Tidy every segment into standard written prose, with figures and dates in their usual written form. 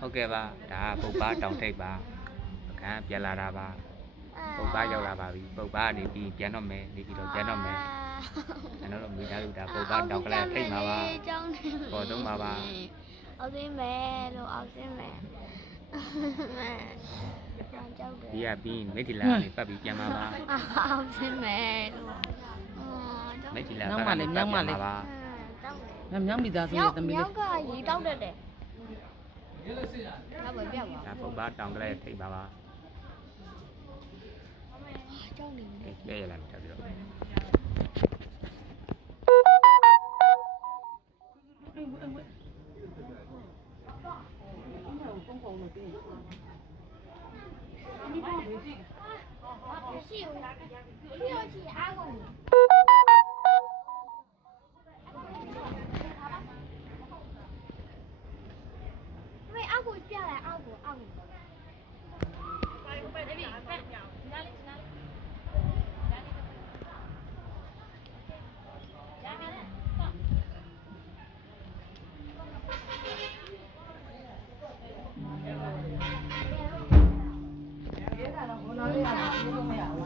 ဟုတ်ကဲ့ပါဒါပုပ်ပါတောင်ထိပ်ပါအခန်းပြန်လာတာပါပုပ်ပါရောက်လာပါပြီပုပ်ပါနေပြီးပြန်တော့မယ်နေပြီးတော့ပြန်တော့မယ်ကျွန်တော်တို့မိသားစုဒါပုပ်ပါတောင်ကလေးထိပ်မှာပါပေါ်သုံးပါပါအောင်စင်းမယ်လို့အောင်စင်းမယ်ဒီကပြီးမိတ်တီလာနေပတ်ပြီးပြန်มาပါအောင်စင်းမယ်လို့မိတ်တီလာပတ်ပြီးပြန်มาပါမြောက်မိသားစုရဲ့သမီးလေးမြောက်ကရေတောက်တတ်တယ်ငါပဲပြပါဒါပုပ်ပါတောင်ကလေးထိပ်ပါပါကြောက်နေတယ်လဲရလာပြီတက်ပြီးတော့အောက်ကိုပြလိုက်အောက်ကို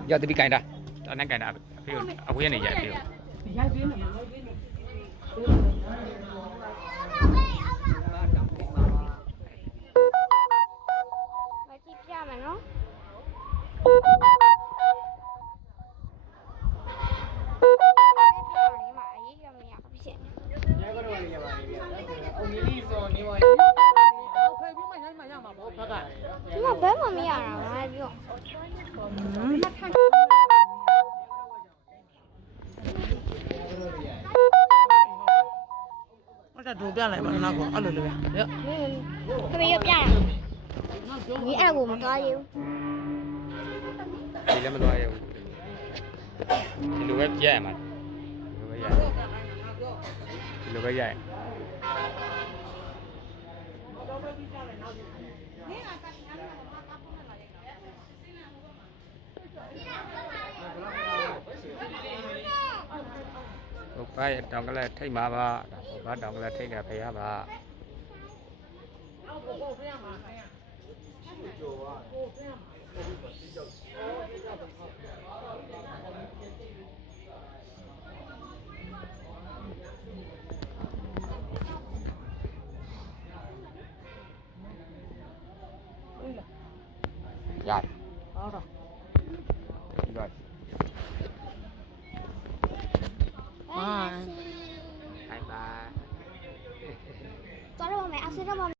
要这边干的，到那干的，没有，我也能干，没有。မကြည့်ပြမယ်နော်ဒီမှာဘယ်မှမရတာပါပြောဟုတ်တယ်ဒူပြလိုက်ပါနောက်ကောအဲ့လိုလိုပဲရခမေးရပြရဒီအဲ့ကိုမသွားရဘူးဒီလည်းမသွားရဘူးဒီလိုပဲပြရမှာဒီလိုပဲရပုပ်ပါရဲ့တောင်ကလေးထိတ်မှာပါပုပ်ပါတောင်ကလေးထိတ်တယ်ဖရပါရတယ်ဟုတ်တော့ဒီတော့拜拜。သွားတော့မယ်အဆွေးတော့